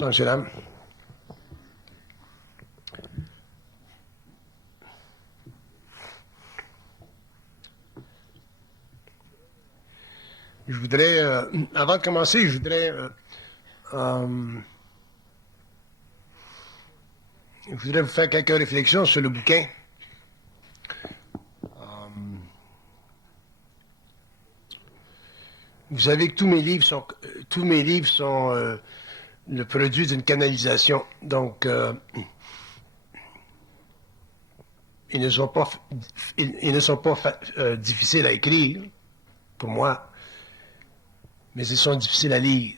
Bonsoir, monsieur, dame. Je voudrais, avant de commencer, euh, je voudrais vous faire quelques réflexions sur le bouquin. Vous savez que tous mes livres sont le produit d'une canalisation. Donc, ils ne sont pas, ils ne sont pas difficiles à écrire, pour moi, mais ils sont difficiles à lire.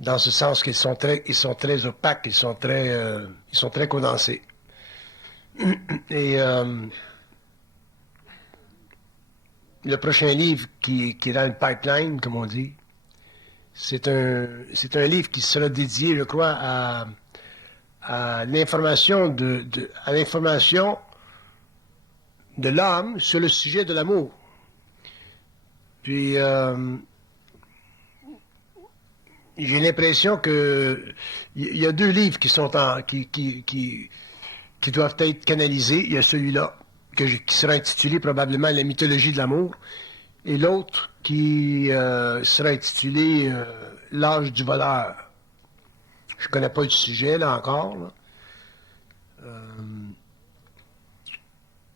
Dans ce sens qu'ils sont très opaques, ils sont très condensés. Et le prochain livre qui est dans le pipeline, comme on dit, c'est un livre qui sera dédié, je crois, à l'information à l'information de l'homme sur le sujet de l'amour. Puis j'ai l'impression que il y a deux livres qui sont qui doivent être canalisés. Il y a celui-là qui sera intitulé probablement La mythologie de l'amour, et l'autre qui sera intitulé L'âge du voleur. Je connais pas le sujet là encore. Là.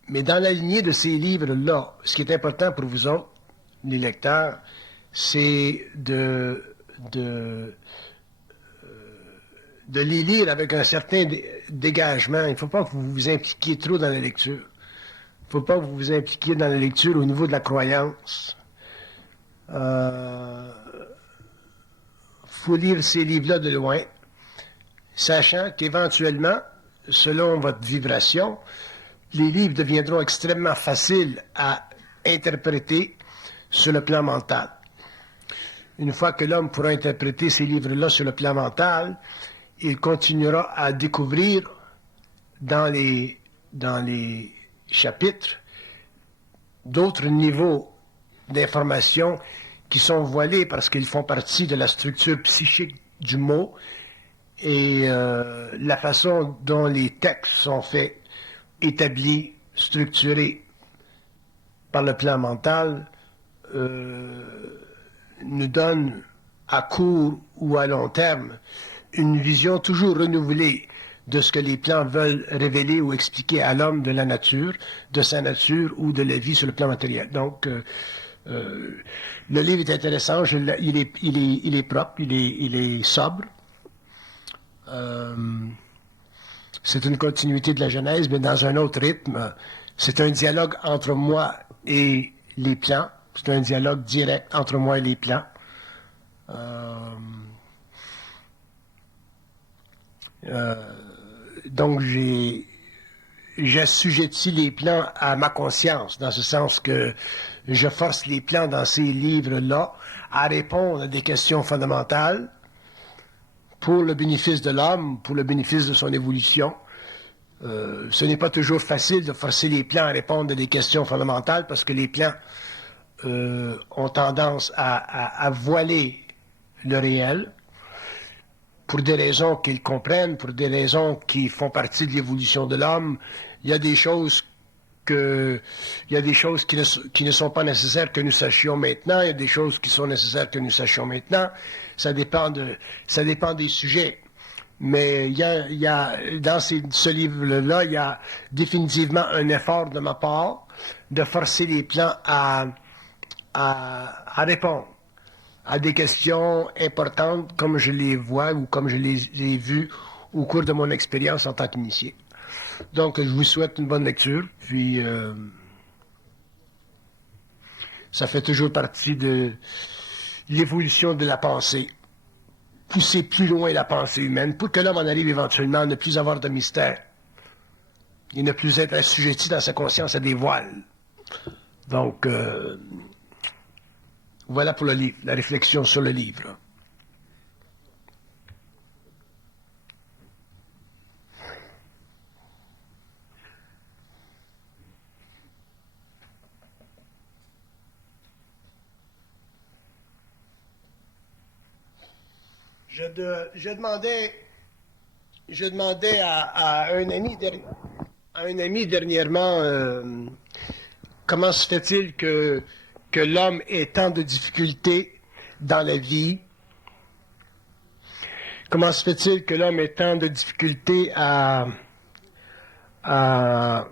Mais dans la lignée de ces livres-là, ce qui est important pour vous autres, les lecteurs, c'est de les lire avec un certain dégagement. Il ne faut pas que vous vous impliquiez trop dans la lecture. Il ne faut pas que vous vous impliquiez dans la lecture au niveau de la croyance. Faut lire ces livres-là de loin, sachant qu'éventuellement, selon votre vibration, les livres deviendront extrêmement faciles à interpréter sur le plan mental. Une fois que l'homme pourra interpréter ces livres-là sur le plan mental, il continuera à découvrir dans les chapitres d'autres niveaux d'information qui sont voilés parce qu'ils font partie de la structure psychique du mot et la façon dont les textes sont faits, établis, structurés par le plan mental, nous donne à court ou à long terme une vision toujours renouvelée de ce que les plans veulent révéler ou expliquer à l'homme de la nature, de sa nature ou de la vie sur le plan matériel. Donc, le livre est intéressant, il est propre, il est sobre. C'est une continuité de la Genèse, mais dans un autre rythme. C'est un dialogue entre moi et les plans. C'est un dialogue direct entre moi et les plans. Donc, j'assujettis les plans à ma conscience, dans ce sens que je force les plans dans ces livres-là à répondre à des questions fondamentales pour le bénéfice de l'homme, pour le bénéfice de son évolution. Ce n'est pas toujours facile de forcer les plans à répondre à des questions fondamentales parce que les plans ont tendance à voiler le réel pour des raisons qu'ils comprennent, pour des raisons qui font partie de l'évolution de l'homme. Il y a des choses qui ne sont pas nécessaires que nous sachions maintenant. Il y a des choses qui sont nécessaires que nous sachions maintenant. Ça dépend des sujets. Mais il y a dans ce livre-là, il y a définitivement un effort de ma part de forcer les plans à répondre à des questions importantes comme je les vois ou comme je les ai vues au cours de mon expérience en tant qu'initié. Donc, je vous souhaite une bonne lecture, puis ça fait toujours partie de l'évolution de la pensée. Pousser plus loin la pensée humaine pour que l'homme en arrive éventuellement à ne plus avoir de mystère et ne plus être assujetti dans sa conscience à des voiles. Donc, voilà pour le livre, la réflexion sur le livre. Je demandais à un ami dernièrement comment se fait-il que l'homme ait tant de difficultés dans la vie? Comment se fait-il que l'homme ait tant de difficultés à faire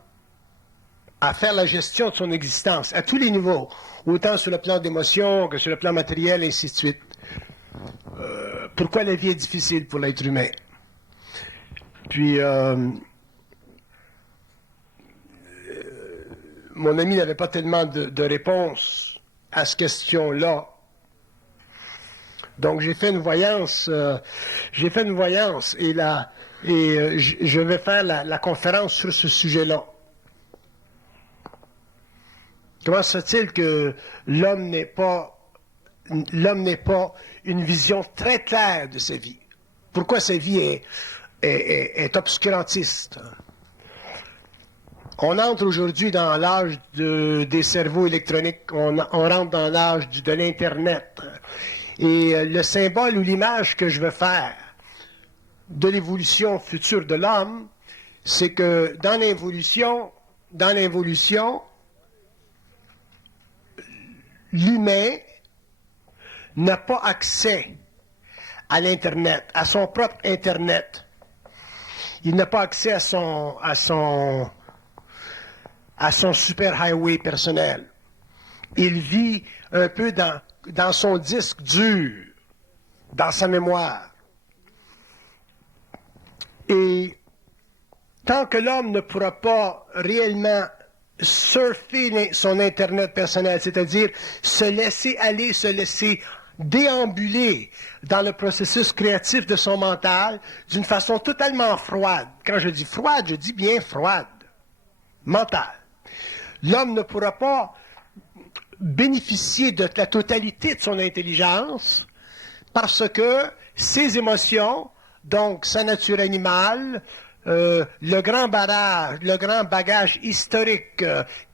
la gestion de son existence, à tous les niveaux, autant sur le plan d'émotion que sur le plan matériel, et ainsi de suite. Pourquoi la vie est difficile pour l'être humain? Puis, mon ami n'avait pas tellement de réponses à cette question-là. Donc, j'ai fait une voyance, et je vais faire la conférence sur ce sujet-là. Comment se fait-il que l'homme n'ait pas une vision très claire de sa vie? Pourquoi sa vie est obscurantiste? On entre aujourd'hui dans l'âge des cerveaux électroniques, on rentre dans l'âge de l'Internet. Et le symbole ou l'image que je veux faire de l'évolution future de l'homme, c'est que dans l'évolution, l'humain n'a pas accès à l'Internet, à son propre Internet. Il n'a pas accès à son superhighway personnel. Il vit un peu dans son disque dur, dans sa mémoire. Et tant que l'homme ne pourra pas réellement surfer son Internet personnel, c'est-à-dire se laisser aller, se laisser déambuler dans le processus créatif de son mental d'une façon totalement froide. Quand je dis froide, je dis bien froide, mentale. L'homme ne pourra pas bénéficier de la totalité de son intelligence parce que ses émotions, donc sa nature animale, le grand bagage historique,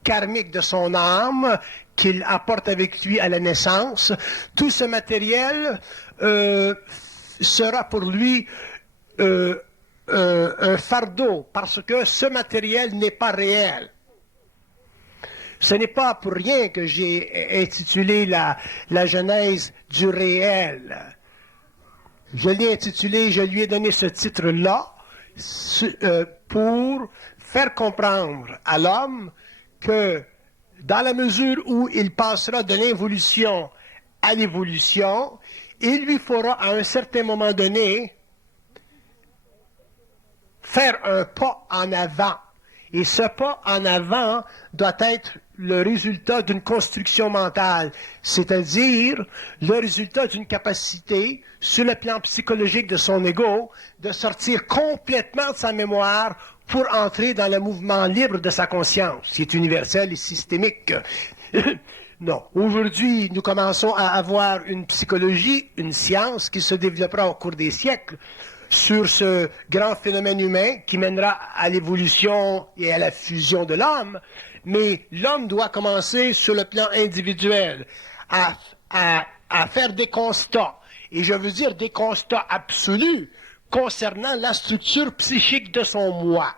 karmique de son âme qu'il apporte avec lui à la naissance, tout ce matériel sera pour lui un fardeau parce que ce matériel n'est pas réel. Ce n'est pas pour rien que j'ai intitulé la Genèse du réel. Je lui ai donné ce titre-là pour faire comprendre à l'homme que dans la mesure où il passera de l'involution à l'évolution, il lui faudra à un certain moment donné faire un pas en avant. Et ce pas en avant doit être le résultat d'une construction mentale, c'est-à-dire le résultat d'une capacité, sur le plan psychologique de son ego, de sortir complètement de sa mémoire pour entrer dans le mouvement libre de sa conscience, qui est universel et systémique. Non. Aujourd'hui, nous commençons à avoir une psychologie, une science qui se développera au cours des siècles, sur ce grand phénomène humain qui mènera à l'évolution et à la fusion de l'homme, mais l'homme doit commencer sur le plan individuel à faire des constats, et je veux dire des constats absolus concernant la structure psychique de son moi.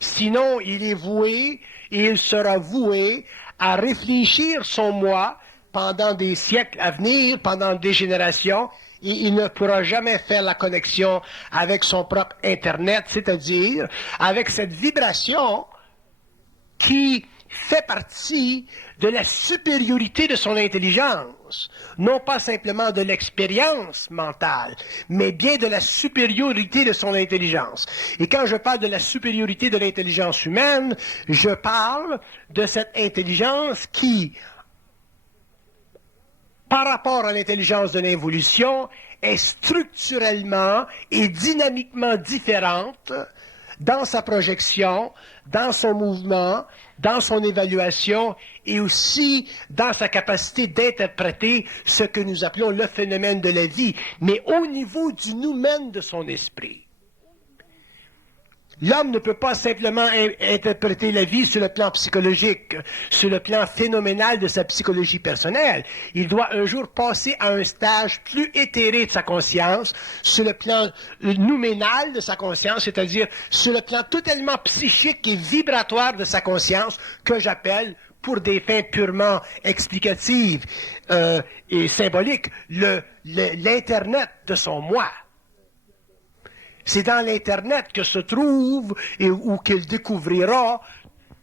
Sinon, il est voué et il sera voué à réfléchir son moi pendant des siècles à venir, pendant des générations, et il ne pourra jamais faire la connexion avec son propre Internet, c'est-à-dire avec cette vibration qui fait partie de la supériorité de son intelligence, non pas simplement de l'expérience mentale, mais bien de la supériorité de son intelligence. Et quand je parle de la supériorité de l'intelligence humaine, je parle de cette intelligence qui, par rapport à l'intelligence de l'évolution, est structurellement et dynamiquement différente dans sa projection, dans son mouvement, dans son évaluation et aussi dans sa capacité d'interpréter ce que nous appelons le phénomène de la vie, mais au niveau du nous-mêmes de son esprit. L'homme ne peut pas simplement interpréter la vie sur le plan psychologique, sur le plan phénoménal de sa psychologie personnelle. Il doit un jour passer à un stage plus éthéré de sa conscience, sur le plan nouménal de sa conscience, c'est-à-dire sur le plan totalement psychique et vibratoire de sa conscience, que j'appelle, pour des fins purement explicatives et symboliques, l'Internet de son moi. C'est dans l'Internet que se trouve et où qu'il découvrira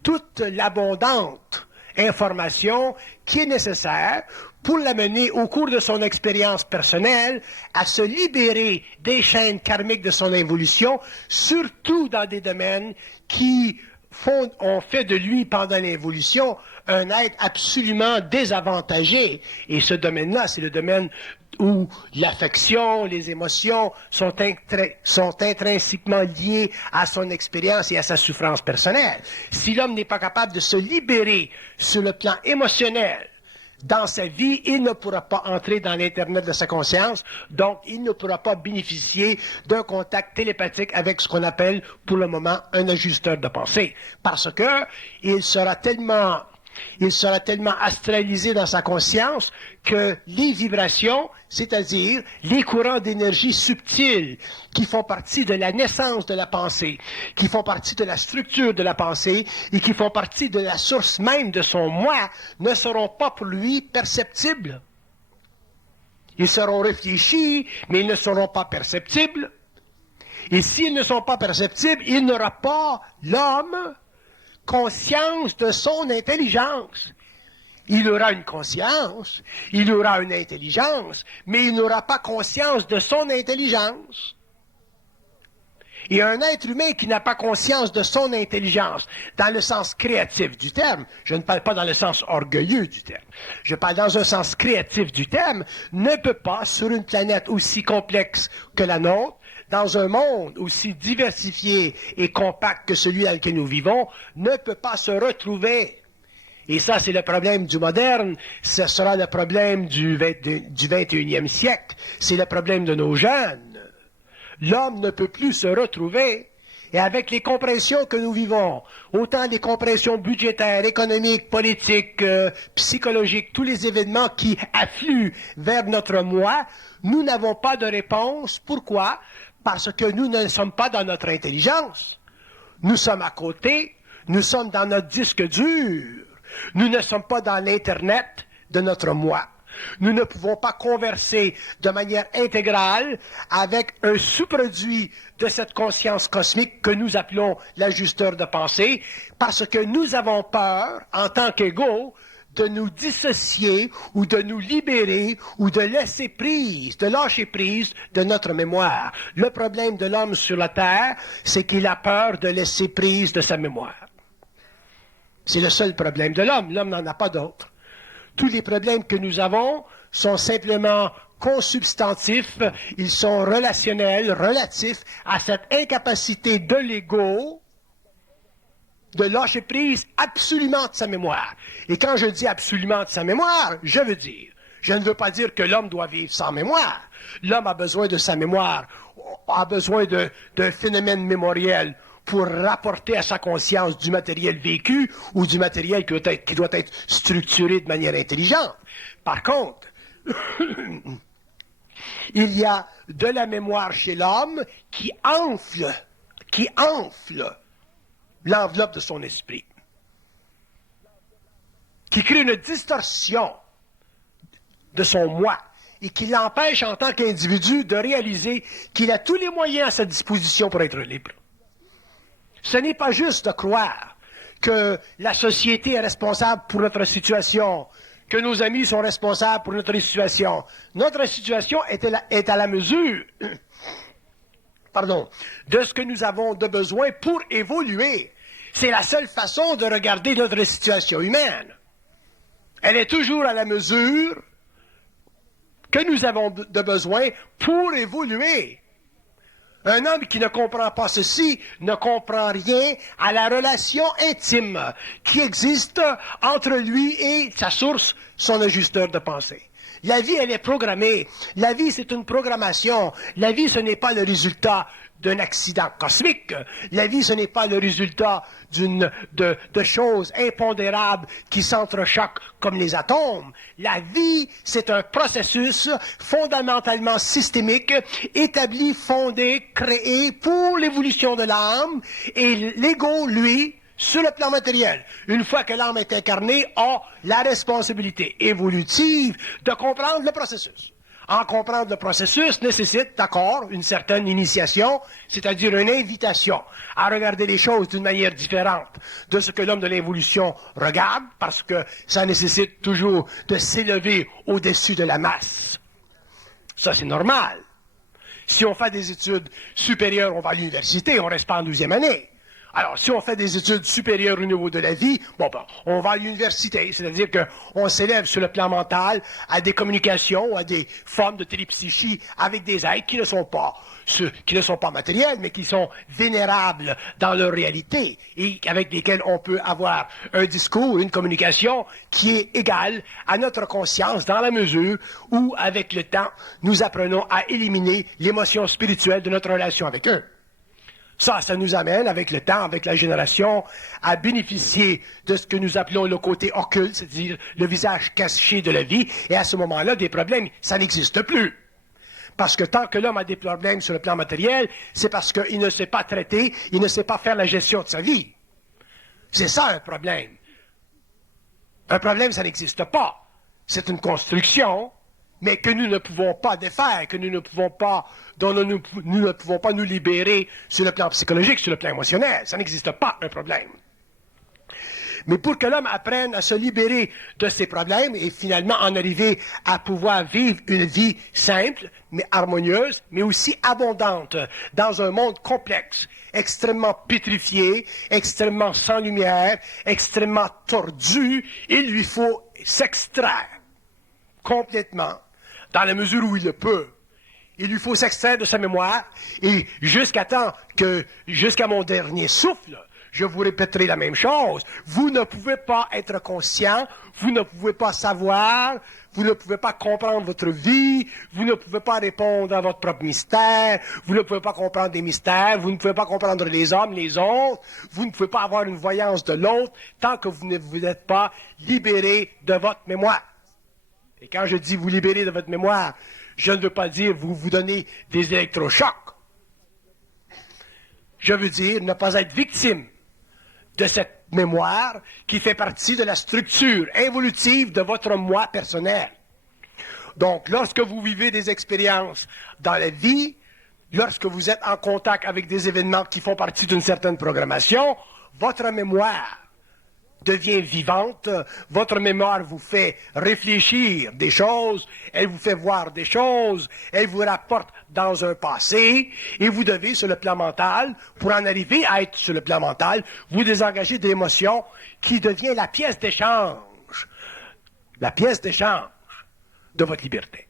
toute l'abondante information qui est nécessaire pour l'amener au cours de son expérience personnelle à se libérer des chaînes karmiques de son évolution, surtout dans des domaines qui ont fait de lui, pendant l'évolution, un être absolument désavantagé. Et ce domaine-là, c'est le domaine où l'affection, les émotions sont intrinsèquement liées à son expérience et à sa souffrance personnelle. Si l'homme n'est pas capable de se libérer sur le plan émotionnel dans sa vie, il ne pourra pas entrer dans l'Internet de sa conscience, donc il ne pourra pas bénéficier d'un contact télépathique avec ce qu'on appelle, pour le moment, un ajusteur de pensée. Parce que il sera tellement astralisé dans sa conscience que les vibrations, c'est-à-dire les courants d'énergie subtils qui font partie de la naissance de la pensée, qui font partie de la structure de la pensée et qui font partie de la source même de son moi, ne seront pas pour lui perceptibles. Ils seront réfléchis, mais ils ne seront pas perceptibles. Et s'ils ne sont pas perceptibles, il n'aura pas, l'homme, conscience de son intelligence. Il aura une conscience, il aura une intelligence, mais il n'aura pas conscience de son intelligence. Et un être humain qui n'a pas conscience de son intelligence, dans le sens créatif du terme, je ne parle pas dans le sens orgueilleux du terme, je parle dans un sens créatif du terme, ne peut pas, sur une planète aussi complexe que la nôtre, dans un monde aussi diversifié et compact que celui dans lequel nous vivons, ne peut pas se retrouver. Et ça, c'est le problème du moderne, ce sera le problème du 21e siècle, c'est le problème de nos jeunes. L'homme ne peut plus se retrouver, et avec les compressions que nous vivons, autant les compressions budgétaires, économiques, politiques, psychologiques, tous les événements qui affluent vers notre moi, nous n'avons pas de réponse. Pourquoi? Parce que nous ne sommes pas dans notre intelligence. Nous sommes à côté, nous sommes dans notre disque dur. Nous ne sommes pas dans l'Internet de notre moi. Nous ne pouvons pas converser de manière intégrale avec un sous-produit de cette conscience cosmique que nous appelons l'ajusteur de pensée, parce que nous avons peur, en tant qu'égaux, de nous dissocier ou de nous libérer ou de laisser prise, de lâcher prise de notre mémoire. Le problème de l'homme sur la terre, c'est qu'il a peur de laisser prise de sa mémoire. C'est le seul problème de l'homme. L'homme n'en a pas d'autre. Tous les problèmes que nous avons sont simplement consubstantifs, ils sont relationnels, relatifs à cette incapacité de l'ego de lâcher prise absolument de sa mémoire. Et quand je dis absolument de sa mémoire, je ne veux pas dire que l'homme doit vivre sans mémoire. L'homme a besoin de sa mémoire, a besoin d'un phénomène mémoriel pour rapporter à sa conscience du matériel vécu ou du matériel qui doit être structuré de manière intelligente. Par contre, il y a de la mémoire chez l'homme qui enfle l'enveloppe de son esprit, qui crée une distorsion de son moi et qui l'empêche en tant qu'individu de réaliser qu'il a tous les moyens à sa disposition pour être libre. Ce n'est pas juste de croire que la société est responsable pour notre situation, que nos amis sont responsables pour notre situation. Notre situation est à la mesure de ce que nous avons de besoin pour évoluer. C'est la seule façon de regarder notre situation humaine. Elle est toujours à la mesure que nous avons de besoin pour évoluer. Un homme qui ne comprend pas ceci ne comprend rien à la relation intime qui existe entre lui et sa source, son ajusteur de pensée. La vie, elle est programmée. La vie, c'est une programmation. La vie, ce n'est pas le résultat d'un accident cosmique. La vie, ce n'est pas le résultat de choses impondérables qui s'entrechoquent comme les atomes. La vie, c'est un processus fondamentalement systémique, établi, fondé, créé pour l'évolution de l'âme. Et l'ego, lui, sur le plan matériel, une fois que l'âme est incarnée, a la responsabilité évolutive de comprendre le processus. En comprendre le processus nécessite, d'accord, une certaine initiation, c'est-à-dire une invitation à regarder les choses d'une manière différente de ce que l'homme de l'évolution regarde, parce que ça nécessite toujours de s'élever au-dessus de la masse. Ça, c'est normal. Si on fait des études supérieures, on va à l'université, on reste pas en 12e année. Alors, si on fait des études supérieures au niveau de la vie, on va à l'université, c'est-à-dire qu'on s'élève sur le plan mental à des communications, à des formes de télépsychie avec des êtres qui ne sont pas matériels, mais qui sont vénérables dans leur réalité et avec lesquels on peut avoir un discours, une communication qui est égale à notre conscience dans la mesure où, avec le temps, nous apprenons à éliminer l'émotion spirituelle de notre relation avec eux. Ça nous amène, avec le temps, avec la génération, à bénéficier de ce que nous appelons le côté occulte, c'est-à-dire le visage caché de la vie, et à ce moment-là, des problèmes, ça n'existe plus. Parce que tant que l'homme a des problèmes sur le plan matériel, c'est parce qu'il ne sait pas traiter, il ne sait pas faire la gestion de sa vie. C'est ça un problème. Un problème, ça n'existe pas. C'est une construction, mais que nous ne pouvons pas défaire, que nous ne pouvons pas, dont nous ne pouvons pas nous libérer sur le plan psychologique, sur le plan émotionnel. Ça n'existe pas, un problème. Mais pour que l'homme apprenne à se libérer de ses problèmes et finalement en arriver à pouvoir vivre une vie simple, mais harmonieuse, mais aussi abondante, dans un monde complexe, extrêmement pétrifié, extrêmement sans lumière, extrêmement tordu, il lui faut s'extraire complètement, dans la mesure où il le peut. Il lui faut s'extraire de sa mémoire, et jusqu'à mon dernier souffle, je vous répéterai la même chose. Vous ne pouvez pas être conscient, vous ne pouvez pas savoir, vous ne pouvez pas comprendre votre vie, vous ne pouvez pas répondre à votre propre mystère, vous ne pouvez pas comprendre des mystères, vous ne pouvez pas comprendre les hommes, les autres, vous ne pouvez pas avoir une voyance de l'autre tant que vous ne vous êtes pas libéré de votre mémoire. Et quand je dis vous libérer de votre mémoire, je ne veux pas dire vous donner des électrochocs. Je veux dire ne pas être victime de cette mémoire qui fait partie de la structure évolutive de votre moi personnel. Donc, lorsque vous vivez des expériences dans la vie, lorsque vous êtes en contact avec des événements qui font partie d'une certaine programmation, votre mémoire devient vivante, votre mémoire vous fait réfléchir des choses, elle vous fait voir des choses, elle vous rapporte dans un passé, et vous devez, sur le plan mental, pour en arriver à être sur le plan mental, vous désengager de l'émotion qui devient la pièce d'échange de votre liberté.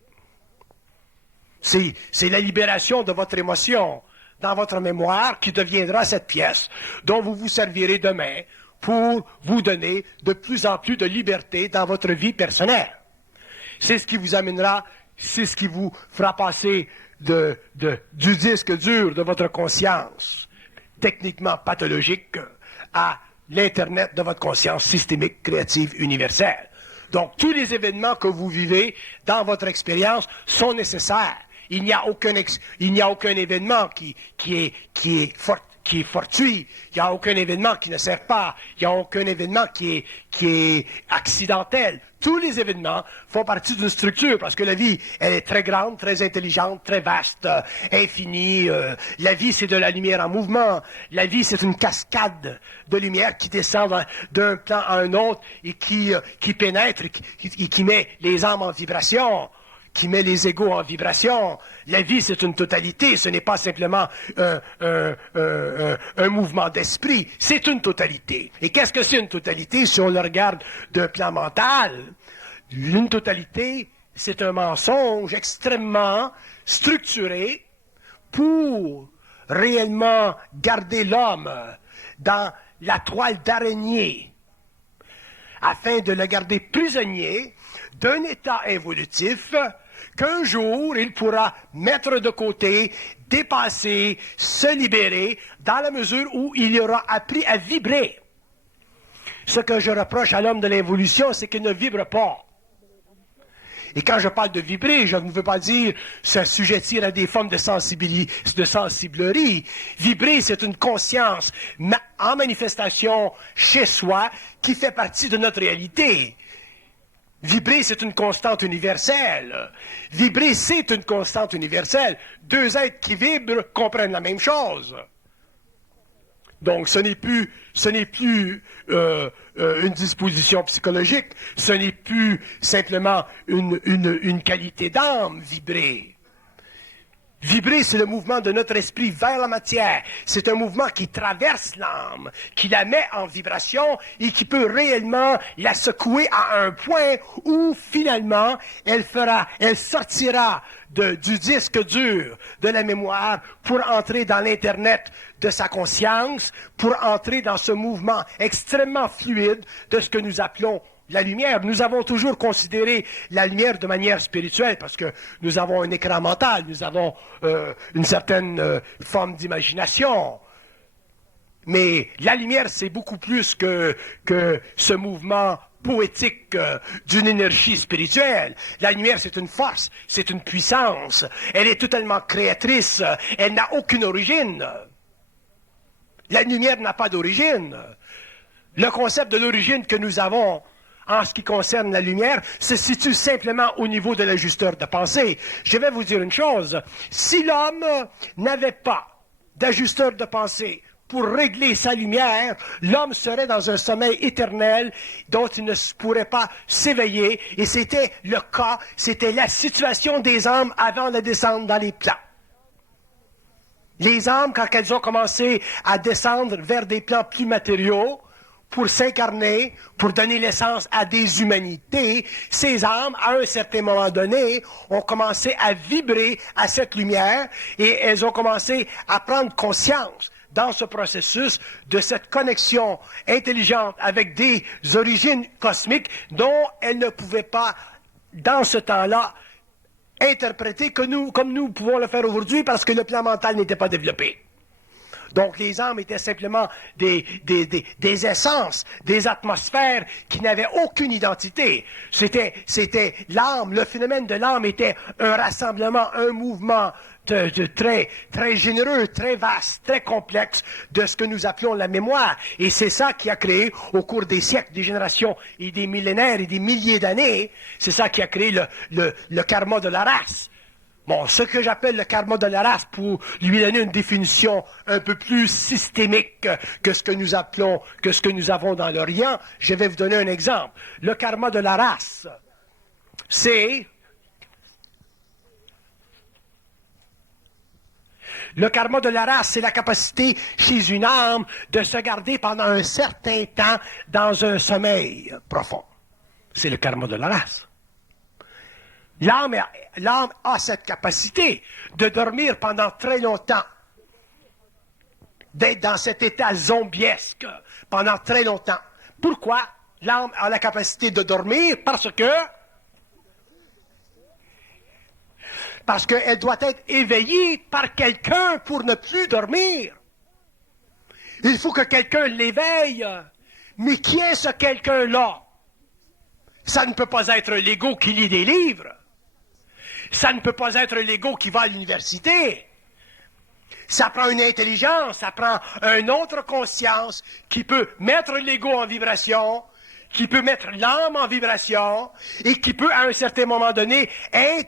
C'est la libération de votre émotion dans votre mémoire qui deviendra cette pièce dont vous vous servirez demain pour vous donner de plus en plus de liberté dans votre vie personnelle. C'est ce qui vous amènera, c'est ce qui vous fera passer du disque dur de votre conscience, techniquement pathologique, à l'Internet de votre conscience systémique, créative, universelle. Donc, tous les événements que vous vivez dans votre expérience sont nécessaires. Il n'y a aucun événement qui est fortuit, il n'y a aucun événement qui ne sert pas, il n'y a aucun événement qui est accidentel. Tous les événements font partie d'une structure, parce que la vie, elle est très grande, très intelligente, très vaste, infinie. La vie, c'est de la lumière en mouvement. La vie, c'est une cascade de lumière qui descend d'un plan à un autre et qui pénètre, qui met les âmes en vibration, qui met les égos en vibration. La vie, c'est une totalité, ce n'est pas simplement un mouvement d'esprit, c'est une totalité. Et qu'est-ce que c'est une totalité si on le regarde d'un plan mental? Une totalité, c'est un mensonge extrêmement structuré pour réellement garder l'homme dans la toile d'araignée, afin de le garder prisonnier d'un état évolutif qu'un jour il pourra mettre de côté, dépasser, se libérer, dans la mesure où il aura appris à vibrer. Ce que je reproche à l'homme de l'évolution, c'est qu'il ne vibre pas. Et quand je parle de vibrer, je ne veux pas dire s'assujettir à des formes de sensiblerie. Vibrer, c'est une conscience en manifestation chez soi qui fait partie de notre réalité. Vibrer, c'est une constante universelle. Vibrer, c'est une constante universelle. Deux êtres qui vibrent comprennent la même chose. Donc, ce n'est plus une disposition psychologique, ce n'est plus simplement une qualité d'âme, vibrer. Vibrer, c'est le mouvement de notre esprit vers la matière. C'est un mouvement qui traverse l'âme, qui la met en vibration et qui peut réellement la secouer à un point où, finalement, elle sortira du disque dur de la mémoire pour entrer dans l'Internet de sa conscience, pour entrer dans ce mouvement extrêmement fluide de ce que nous appelons la lumière. Nous avons toujours considéré la lumière de manière spirituelle parce que nous avons un écran mental, nous avons une certaine forme d'imagination. Mais la lumière, c'est beaucoup plus que ce mouvement poétique d'une énergie spirituelle. La lumière, c'est une force, c'est une puissance. Elle est totalement créatrice. Elle n'a aucune origine. La lumière n'a pas d'origine. Le concept de l'origine que nous avons en ce qui concerne la lumière se situe simplement au niveau de l'ajusteur de pensée. Je vais vous dire une chose. Si l'homme n'avait pas d'ajusteur de pensée pour régler sa lumière, l'homme serait dans un sommeil éternel dont il ne pourrait pas s'éveiller. Et c'était le cas, c'était la situation des âmes avant de descendre dans les plans. Les âmes, quand elles ont commencé à descendre vers des plans plus matériaux, pour s'incarner, pour donner naissance à des humanités, ces âmes, à un certain moment donné, ont commencé à vibrer à cette lumière et elles ont commencé à prendre conscience dans ce processus de cette connexion intelligente avec des origines cosmiques dont elles ne pouvaient pas, dans ce temps-là, interpréter comme nous pouvons le faire aujourd'hui parce que le plan mental n'était pas développé. Donc, les âmes étaient simplement des essences, des atmosphères qui n'avaient aucune identité. C'était l'âme, le phénomène de l'âme était un rassemblement, un mouvement très, très généreux, très vaste, très complexe de ce que nous appelons la mémoire. Et c'est ça qui a créé, au cours des siècles, des générations et des millénaires et des milliers d'années, c'est ça qui a créé le karma de la race. Bon, ce que j'appelle le karma de la race, pour lui donner une définition un peu plus systémique que ce que nous appelons, que ce que nous avons dans l'Orient, je vais vous donner un exemple. Le karma de la race, c'est le karma de la race, c'est la capacité chez une âme de se garder pendant un certain temps dans un sommeil profond. C'est le karma de la race. L'âme a cette capacité de dormir pendant très longtemps, d'être dans cet état zombiesque pendant très longtemps. Pourquoi l'âme a la capacité de dormir? Parce qu'elle doit être éveillée par quelqu'un pour ne plus dormir. Il faut que quelqu'un l'éveille. Mais qui est ce quelqu'un-là? Ça ne peut pas être l'ego qui lit des livres. Ça ne peut pas être l'ego qui va à l'université. Ça prend une intelligence, ça prend une autre conscience qui peut mettre l'ego en vibration, qui peut mettre l'âme en vibration et qui peut, à un certain moment donné,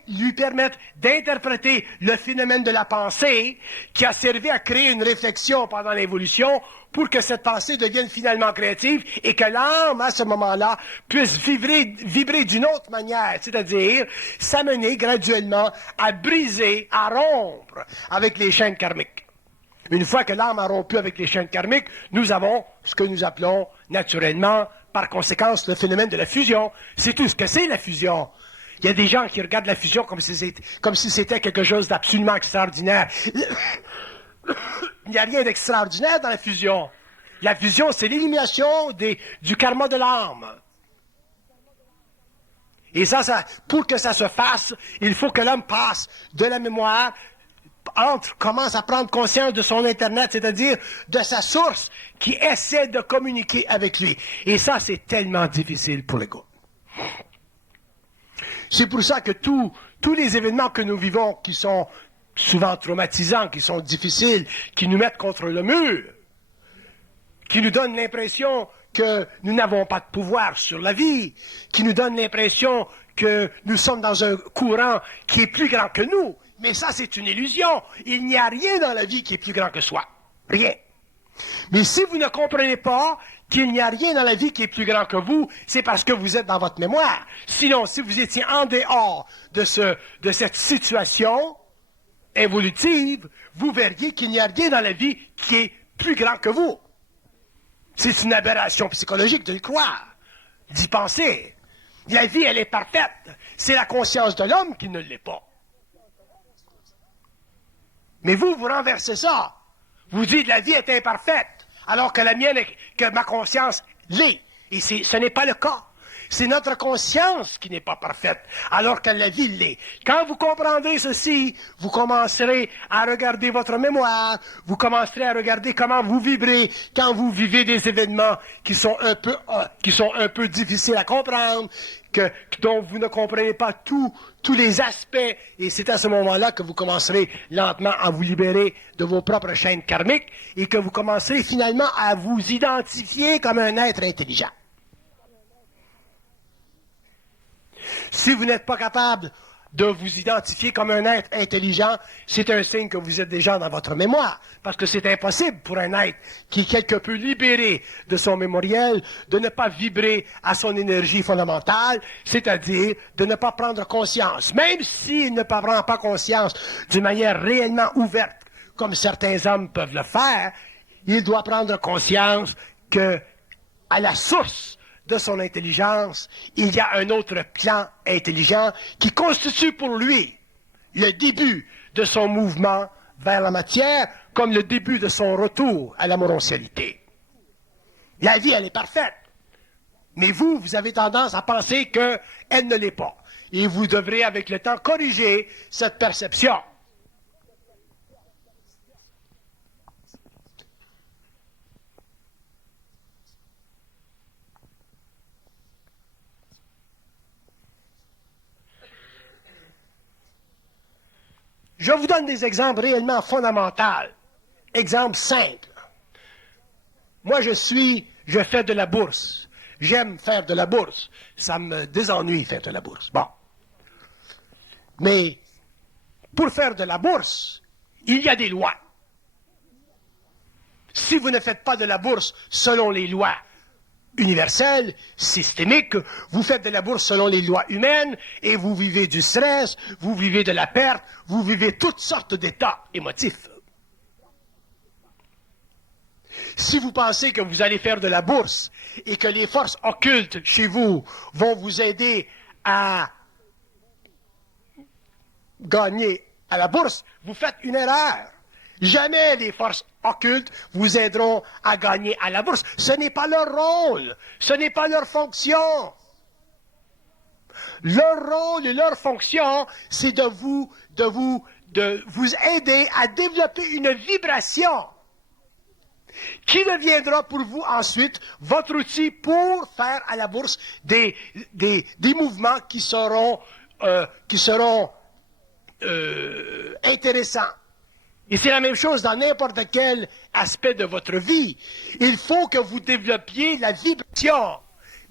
lui permettre d'interpréter le phénomène de la pensée qui a servi à créer une réflexion pendant l'évolution pour que cette pensée devienne finalement créative et que l'âme, à ce moment-là, puisse vibrer d'une autre manière, c'est-à-dire s'amener graduellement à briser, à rompre avec les chaînes karmiques. Une fois que l'âme a rompu avec les chaînes karmiques, nous avons ce que nous appelons naturellement, par conséquence, le phénomène de la fusion. C'est tout ce que c'est la fusion. Il y a des gens qui regardent la fusion comme si c'était quelque chose d'absolument extraordinaire. Il n'y a rien d'extraordinaire dans la fusion. La fusion, c'est l'élimination du karma de l'âme. Et ça, pour que ça se fasse, il faut que l'homme passe de la mémoire, commence à prendre conscience de son Internet, c'est-à-dire de sa source qui essaie de communiquer avec lui. Et ça, c'est tellement difficile pour l'ego. C'est pour ça que tous les événements que nous vivons, qui sont souvent traumatisants, qui sont difficiles, qui nous mettent contre le mur, qui nous donnent l'impression que nous n'avons pas de pouvoir sur la vie, qui nous donnent l'impression que nous sommes dans un courant qui est plus grand que nous. Mais ça, c'est une illusion. Il n'y a rien dans la vie qui est plus grand que soi. Rien. Mais si vous ne comprenez pas qu'il n'y a rien dans la vie qui est plus grand que vous, c'est parce que vous êtes dans votre mémoire. Sinon, si vous étiez en dehors de cette situation évolutive, vous verriez qu'il n'y a rien dans la vie qui est plus grand que vous. C'est une aberration psychologique de le croire, d'y penser. La vie, elle est parfaite. C'est la conscience de l'homme qui ne l'est pas. Mais vous renversez ça. Vous dites la vie est imparfaite, alors que la mienne, que ma conscience l'est. Et ce n'est pas le cas. C'est notre conscience qui n'est pas parfaite, alors que la vie l'est. Quand vous comprendrez ceci, vous commencerez à regarder votre mémoire, vous commencerez à regarder comment vous vibrez quand vous vivez des événements qui sont un peu difficiles à comprendre, dont vous ne comprenez pas tous les aspects, et c'est à ce moment-là que vous commencerez lentement à vous libérer de vos propres chaînes karmiques, et que vous commencerez finalement à vous identifier comme un être intelligent. Si vous n'êtes pas capable de vous identifier comme un être intelligent, c'est un signe que vous êtes déjà dans votre mémoire. Parce que c'est impossible pour un être qui est quelque peu libéré de son mémoriel de ne pas vibrer à son énergie fondamentale, c'est-à-dire de ne pas prendre conscience. Même s'il ne prend pas conscience d'une manière réellement ouverte, comme certains hommes peuvent le faire, il doit prendre conscience que, à la source de son intelligence, il y a un autre plan intelligent qui constitue pour lui le début de son mouvement vers la matière, comme le début de son retour à la morontialité. La vie, elle est parfaite. Mais vous avez tendance à penser qu'elle ne l'est pas. Et vous devrez, avec le temps, corriger cette perception. Je vous donne des exemples réellement fondamentaux. Exemple simple. Moi, je fais de la bourse. J'aime faire de la bourse. Ça me désennuie faire de la bourse. Bon. Mais pour faire de la bourse, il y a des lois. Si vous ne faites pas de la bourse selon les lois universelle, systémique, vous faites de la bourse selon les lois humaines et vous vivez du stress, vous vivez de la perte, vous vivez toutes sortes d'états émotifs. Si vous pensez que vous allez faire de la bourse et que les forces occultes chez vous vont vous aider à gagner à la bourse, vous faites une erreur. Jamais les forces occultes vous aideront à gagner à la bourse. Ce n'est pas leur rôle. Ce n'est pas leur fonction. Leur rôle et leur fonction, c'est de vous aider à développer une vibration qui deviendra pour vous ensuite votre outil pour faire à la bourse des mouvements qui seront intéressants. Et c'est la même chose dans n'importe quel aspect de votre vie. Il faut que vous développiez la vibration.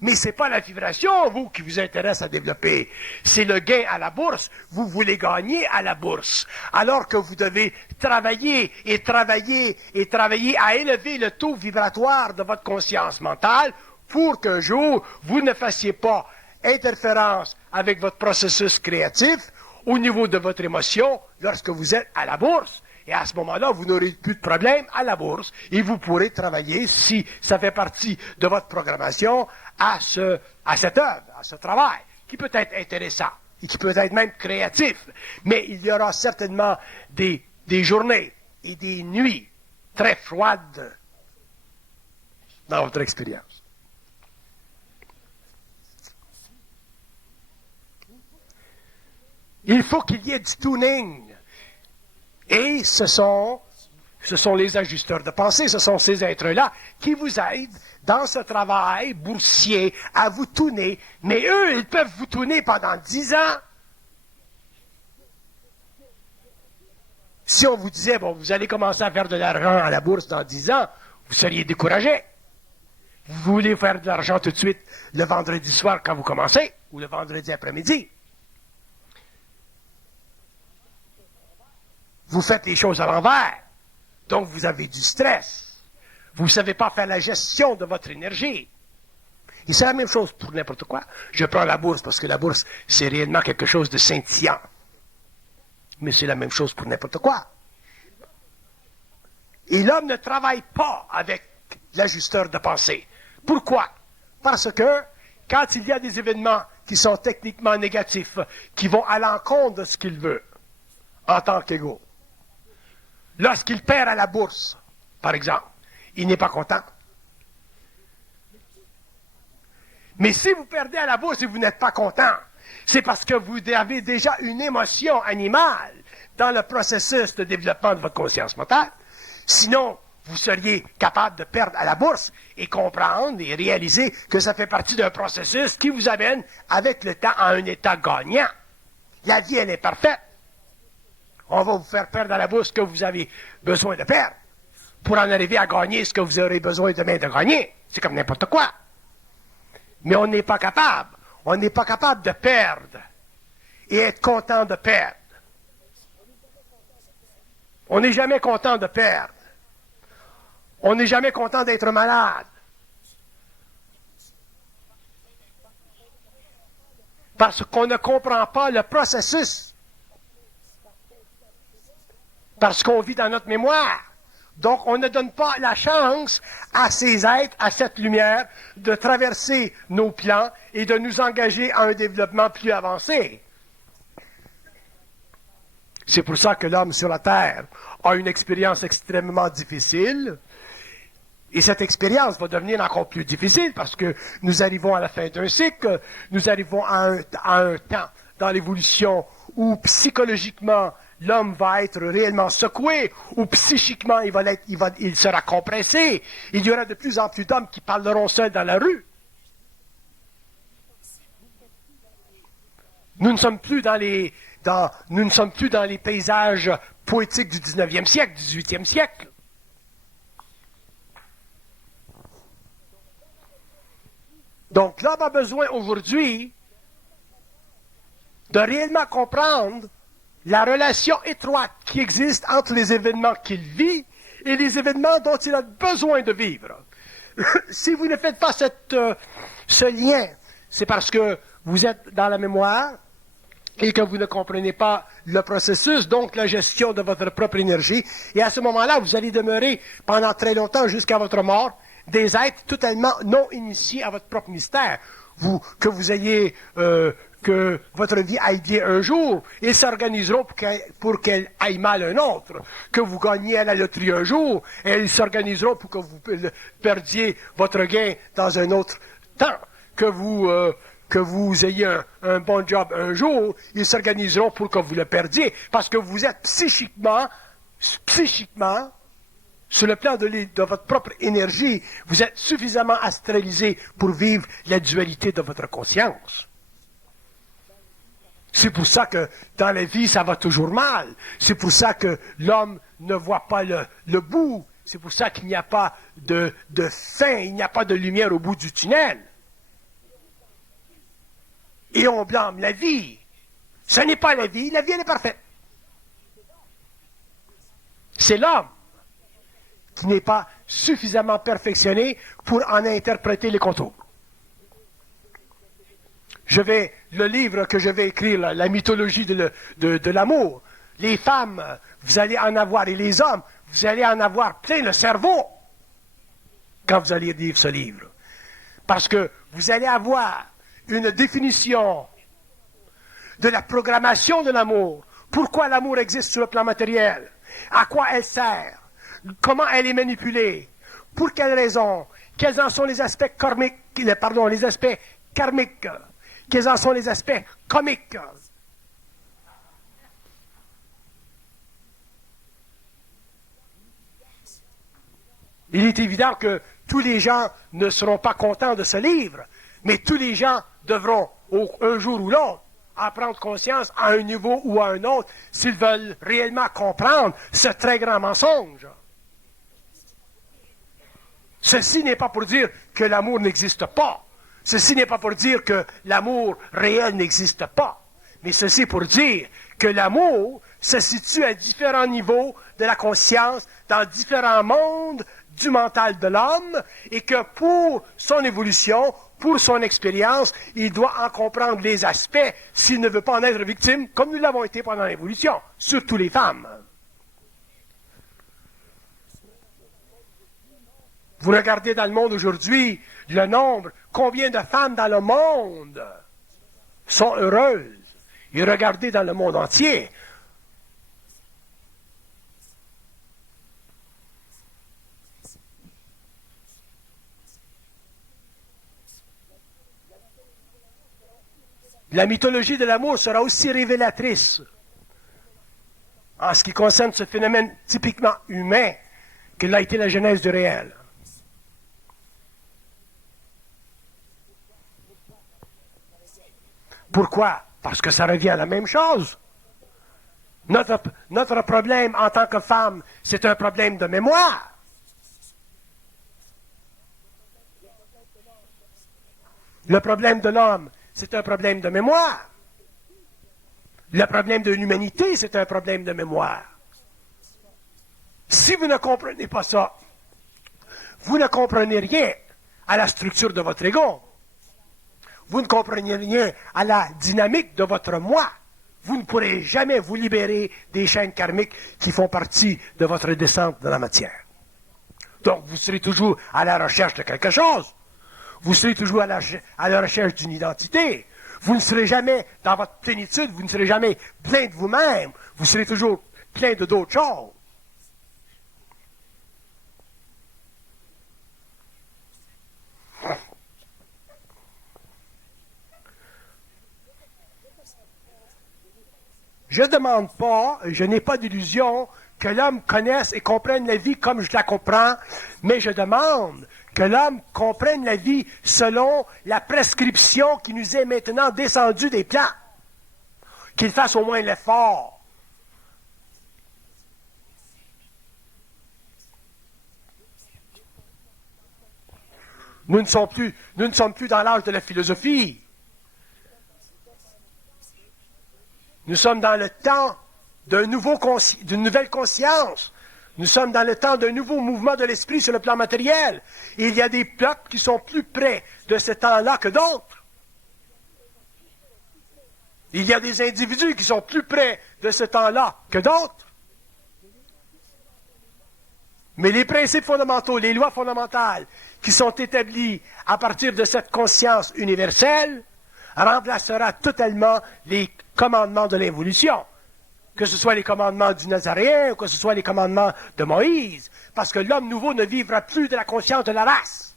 Mais ce n'est pas la vibration, vous, qui vous intéresse à développer. C'est le gain à la bourse. Vous voulez gagner à la bourse. Alors que vous devez travailler et travailler et travailler à élever le taux vibratoire de votre conscience mentale pour qu'un jour, vous ne fassiez pas interférence avec votre processus créatif au niveau de votre émotion lorsque vous êtes à la bourse. Et à ce moment-là, vous n'aurez plus de problème à la bourse et vous pourrez travailler, si ça fait partie de votre programmation, à cette œuvre, à ce travail, qui peut être intéressant et qui peut être même créatif. Mais il y aura certainement des journées et des nuits très froides dans votre expérience. Il faut qu'il y ait du tuning. Et ce sont les ajusteurs de pensée, ce sont ces êtres-là qui vous aident dans ce travail boursier à vous tuner. Mais eux, ils peuvent vous tuner pendant 10 ans. Si on vous disait, bon, vous allez commencer à faire de l'argent à la bourse dans 10 ans, vous seriez découragé. Vous voulez faire de l'argent tout de suite le vendredi soir quand vous commencez, ou le vendredi après-midi. Vous faites les choses à l'envers. Donc, vous avez du stress. Vous ne savez pas faire la gestion de votre énergie. Et c'est la même chose pour n'importe quoi. Je prends la bourse parce que la bourse, c'est réellement quelque chose de scintillant. Mais c'est la même chose pour n'importe quoi. Et l'homme ne travaille pas avec l'ajusteur de pensée. Pourquoi? Parce que quand il y a des événements qui sont techniquement négatifs, qui vont à l'encontre de ce qu'il veut, en tant qu'égaux, lorsqu'il perd à la bourse, par exemple, il n'est pas content. Mais si vous perdez à la bourse et vous n'êtes pas content, c'est parce que vous avez déjà une émotion animale dans le processus de développement de votre conscience mentale. Sinon, vous seriez capable de perdre à la bourse et comprendre et réaliser que ça fait partie d'un processus qui vous amène avec le temps à un état gagnant. La vie, elle est parfaite. On va vous faire perdre à la bourse ce que vous avez besoin de perdre pour en arriver à gagner ce que vous aurez besoin demain de gagner. C'est comme n'importe quoi. Mais on n'est pas capable. On n'est pas capable de perdre et être content de perdre. On n'est jamais content de perdre. On n'est jamais content d'être malade. Parce qu'on ne comprend pas le processus. Parce qu'on vit dans notre mémoire. Donc, on ne donne pas la chance à ces êtres, à cette lumière, de traverser nos plans et de nous engager à un développement plus avancé. C'est pour ça que l'homme sur la Terre a une expérience extrêmement difficile. Et cette expérience va devenir encore plus difficile parce que nous arrivons à la fin d'un cycle, nous arrivons à un temps dans l'évolution où psychologiquement l'homme va être réellement secoué, où psychiquement il sera compressé. Il y aura de plus en plus d'hommes qui parleront seuls dans la rue. Nous ne sommes plus dans les paysages poétiques du 19e siècle, du 18e siècle. Donc l'homme a besoin aujourd'hui de réellement comprendre la relation étroite qui existe entre les événements qu'il vit et les événements dont il a besoin de vivre. Si vous ne faites pas ce lien, c'est parce que vous êtes dans la mémoire et que vous ne comprenez pas le processus, donc la gestion de votre propre énergie. Et à ce moment-là, vous allez demeurer pendant très longtemps, jusqu'à votre mort, des êtres totalement non initiés à votre propre mystère. Que votre vie aille bien un jour, ils s'organiseront pour qu'elle aille mal un autre. Que vous gagniez à la loterie un jour, et ils s'organiseront pour que vous perdiez votre gain dans un autre temps. Que vous ayez un bon job un jour, ils s'organiseront pour que vous le perdiez, parce que vous êtes psychiquement, sur le plan de votre propre énergie, vous êtes suffisamment astralisé pour vivre la dualité de votre conscience. C'est pour ça que dans la vie, ça va toujours mal. C'est pour ça que l'homme ne voit pas le bout. C'est pour ça qu'il n'y a pas de fin, il n'y a pas de lumière au bout du tunnel. Et on blâme la vie. Ce n'est pas la vie elle est parfaite. C'est l'homme qui n'est pas suffisamment perfectionné pour en interpréter les contours. Le livre que je vais écrire, la mythologie de l'amour, les femmes, vous allez en avoir, et les hommes, vous allez en avoir plein le cerveau quand vous allez lire ce livre. Parce que vous allez avoir une définition de la programmation de l'amour. Pourquoi l'amour existe sur le plan matériel? À quoi elle sert? Comment elle est manipulée? Pour quelles raisons? Quels en sont les aspects karmiques? Quels en sont les aspects comiques? Il est évident que tous les gens ne seront pas contents de ce livre, mais tous les gens devront, un jour ou l'autre, en prendre conscience à un niveau ou à un autre, s'ils veulent réellement comprendre ce très grand mensonge. Ceci n'est pas pour dire que l'amour n'existe pas. Ceci n'est pas pour dire que l'amour réel n'existe pas. Mais ceci est pour dire que l'amour se situe à différents niveaux de la conscience, dans différents mondes du mental de l'homme, et que pour son évolution, pour son expérience, il doit en comprendre les aspects s'il ne veut pas en être victime, comme nous l'avons été pendant l'évolution, surtout les femmes. Vous regardez dans le monde aujourd'hui, le nombre, combien de femmes dans le monde sont heureuses. Et regardez dans le monde entier. La mythologie de l'amour sera aussi révélatrice en ce qui concerne ce phénomène typiquement humain que l'a été la genèse du réel. Pourquoi? Parce que ça revient à la même chose. Notre problème en tant que femme, c'est un problème de mémoire. Le problème de l'homme, c'est un problème de mémoire. Le problème de l'humanité, c'est un problème de mémoire. Si vous ne comprenez pas ça, vous ne comprenez rien à la structure de votre ego. Vous ne comprenez rien à la dynamique de votre moi. Vous ne pourrez jamais vous libérer des chaînes karmiques qui font partie de votre descente dans la matière. Donc, vous serez toujours à la recherche de quelque chose. Vous serez toujours à la recherche d'une identité. Vous ne serez jamais dans votre plénitude, vous ne serez jamais plein de vous-même. Vous serez toujours plein de d'autres choses. Je ne demande pas, je n'ai pas d'illusion que l'homme connaisse et comprenne la vie comme je la comprends, mais je demande que l'homme comprenne la vie selon la prescription qui nous est maintenant descendue des plans. Qu'il fasse au moins l'effort. Nous ne sommes plus dans l'âge de la philosophie. Nous sommes dans le temps d'une nouvelle conscience. Nous sommes dans le temps d'un nouveau mouvement de l'esprit sur le plan matériel. Et il y a des peuples qui sont plus près de ce temps-là que d'autres. Il y a des individus qui sont plus près de ce temps-là que d'autres. Mais les principes fondamentaux, les lois fondamentales qui sont établies à partir de cette conscience universelle remplacera totalement les commandements de l'évolution. Que ce soit les commandements du Nazaréen ou que ce soit les commandements de Moïse. Parce que l'homme nouveau ne vivra plus de la conscience de la race.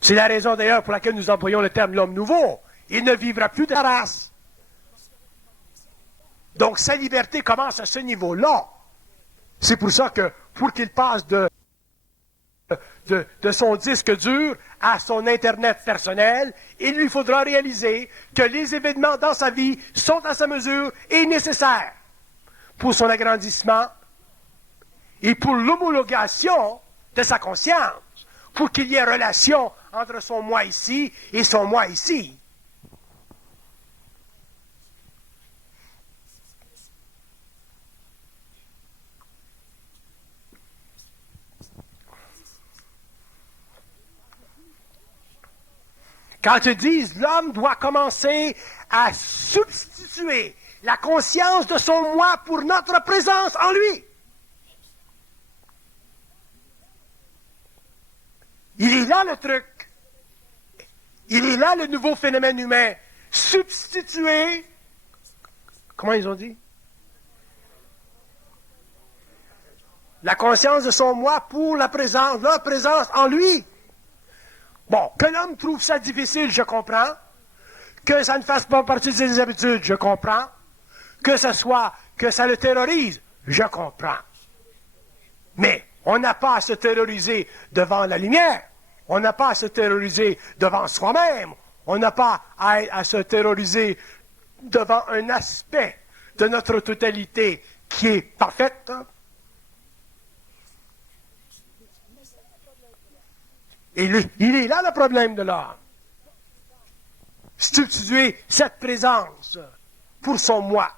C'est la raison d'ailleurs pour laquelle nous employons le terme l'homme nouveau. Il ne vivra plus de la race. Donc sa liberté commence à ce niveau-là. C'est pour ça que pour qu'il passe de son disque dur à son Internet personnel, il lui faudra réaliser que les événements dans sa vie sont à sa mesure et nécessaires pour son agrandissement et pour l'homologation de sa conscience, pour qu'il y ait relation entre son moi ici et son moi ici. Quand ils disent l'homme doit commencer à substituer la conscience de son moi pour notre présence en lui. Il est là le truc. Il est là le nouveau phénomène humain. Substituer, comment ils ont dit? La conscience de son moi pour la présence, leur présence en lui. Bon, que l'homme trouve ça difficile, je comprends. Que ça ne fasse pas partie de ses habitudes, je comprends. Que ça le terrorise, Je comprends. Mais on n'a pas à se terroriser devant la lumière. On n'a pas à se terroriser devant soi-même. On n'a pas à se terroriser devant un aspect de notre totalité qui est parfaite. Et il est là le problème de l'homme. Substituer cette présence pour son moi.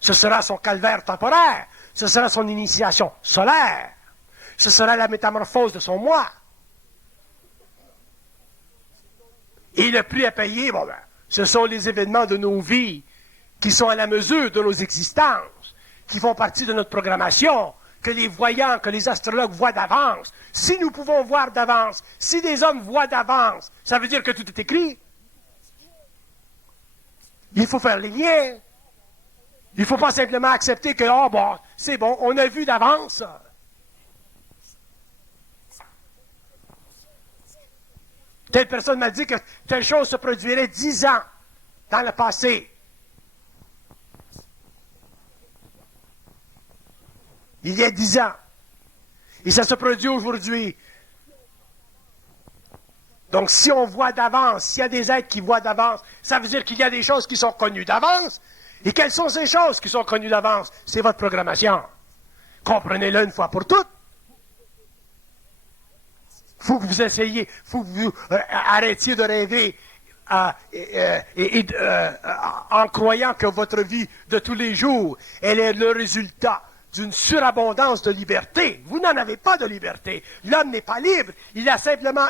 Ce sera son calvaire temporaire. Ce sera son initiation solaire. Ce sera la métamorphose de son moi. Et le prix à payer, bon ben, ce sont les événements de nos vies qui sont à la mesure de nos existences, qui font partie de notre programmation, que les voyants, que les astrologues voient d'avance. Si nous pouvons voir d'avance, si des hommes voient d'avance, ça veut dire que tout est écrit. Il faut faire les liens. Il ne faut pas simplement accepter que, oh bon, c'est bon, on a vu d'avance. Telle personne m'a dit que telle chose se produirait 10 ans dans le passé. Il y a 10 ans. Et ça se produit aujourd'hui. Donc, si on voit d'avance, s'il y a des êtres qui voient d'avance, ça veut dire qu'il y a des choses qui sont connues d'avance. Et quelles sont ces choses qui sont connues d'avance? C'est votre programmation. Comprenez-le une fois pour toutes. Il faut que vous essayiez, il faut que vous arrêtiez de rêver en croyant que votre vie de tous les jours, elle est le résultat d'une surabondance de liberté. Vous n'en avez pas de liberté. L'homme n'est pas libre. Il a simplement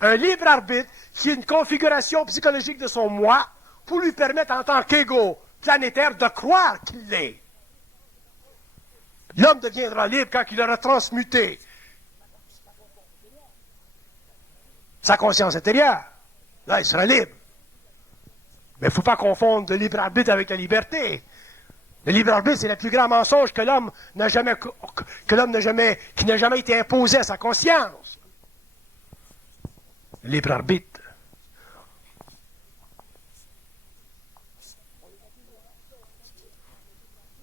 un libre arbitre qui est une configuration psychologique de son moi pour lui permettre en tant qu'égo planétaire de croire qu'il l'est. L'homme deviendra libre quand il aura transmuté sa conscience intérieure. Là, il sera libre. Mais il ne faut pas confondre le libre arbitre avec la liberté. Le libre arbitre, c'est le plus grand mensonge que l'homme n'a jamais, qui n'a jamais été imposé à sa conscience. Le libre arbitre.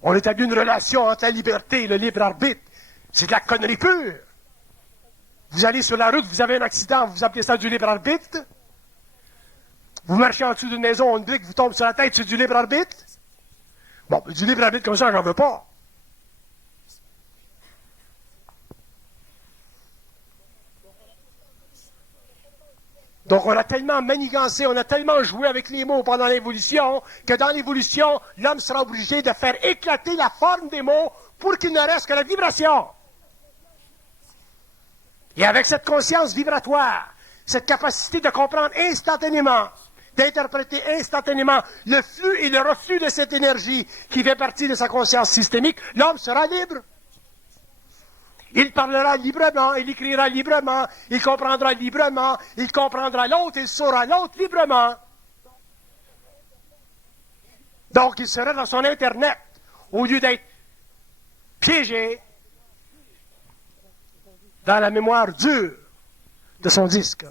On établit une relation entre la liberté et le libre arbitre. C'est de la connerie pure. Vous allez sur la route, vous avez un accident, vous appelez ça du libre arbitre? Vous marchez en dessous d'une maison, une brique vous tombe sur la tête, c'est du libre arbitre? Bon, du libre arbitre comme ça, j'en veux pas. Donc, on a tellement manigancé, on a tellement joué avec les mots pendant l'évolution, que dans l'évolution, l'homme sera obligé de faire éclater la forme des mots pour qu'il ne reste que la vibration. Et avec cette conscience vibratoire, cette capacité de comprendre instantanément, d'interpréter instantanément le flux et le reflux de cette énergie qui fait partie de sa conscience systémique, l'homme sera libre. Il parlera librement, il écrira librement, il comprendra librement, il comprendra l'autre, il saura l'autre librement. Donc, il sera dans son Internet, au lieu d'être piégé dans la mémoire dure de son disque.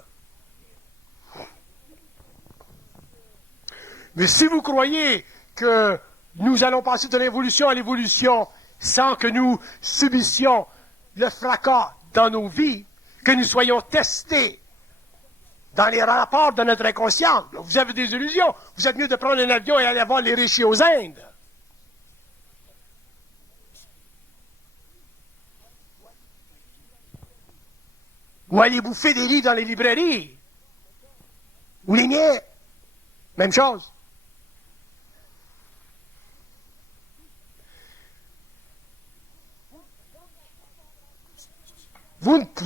Mais si vous croyez que nous allons passer de l'évolution à l'évolution sans que nous subissions le fracas dans nos vies, que nous soyons testés dans les rapports de notre inconscient, vous avez des illusions. Vous êtes mieux de prendre un avion et aller voir les riches aux Indes. Ou aller bouffer des livres dans les librairies. Ou les miens. Même chose.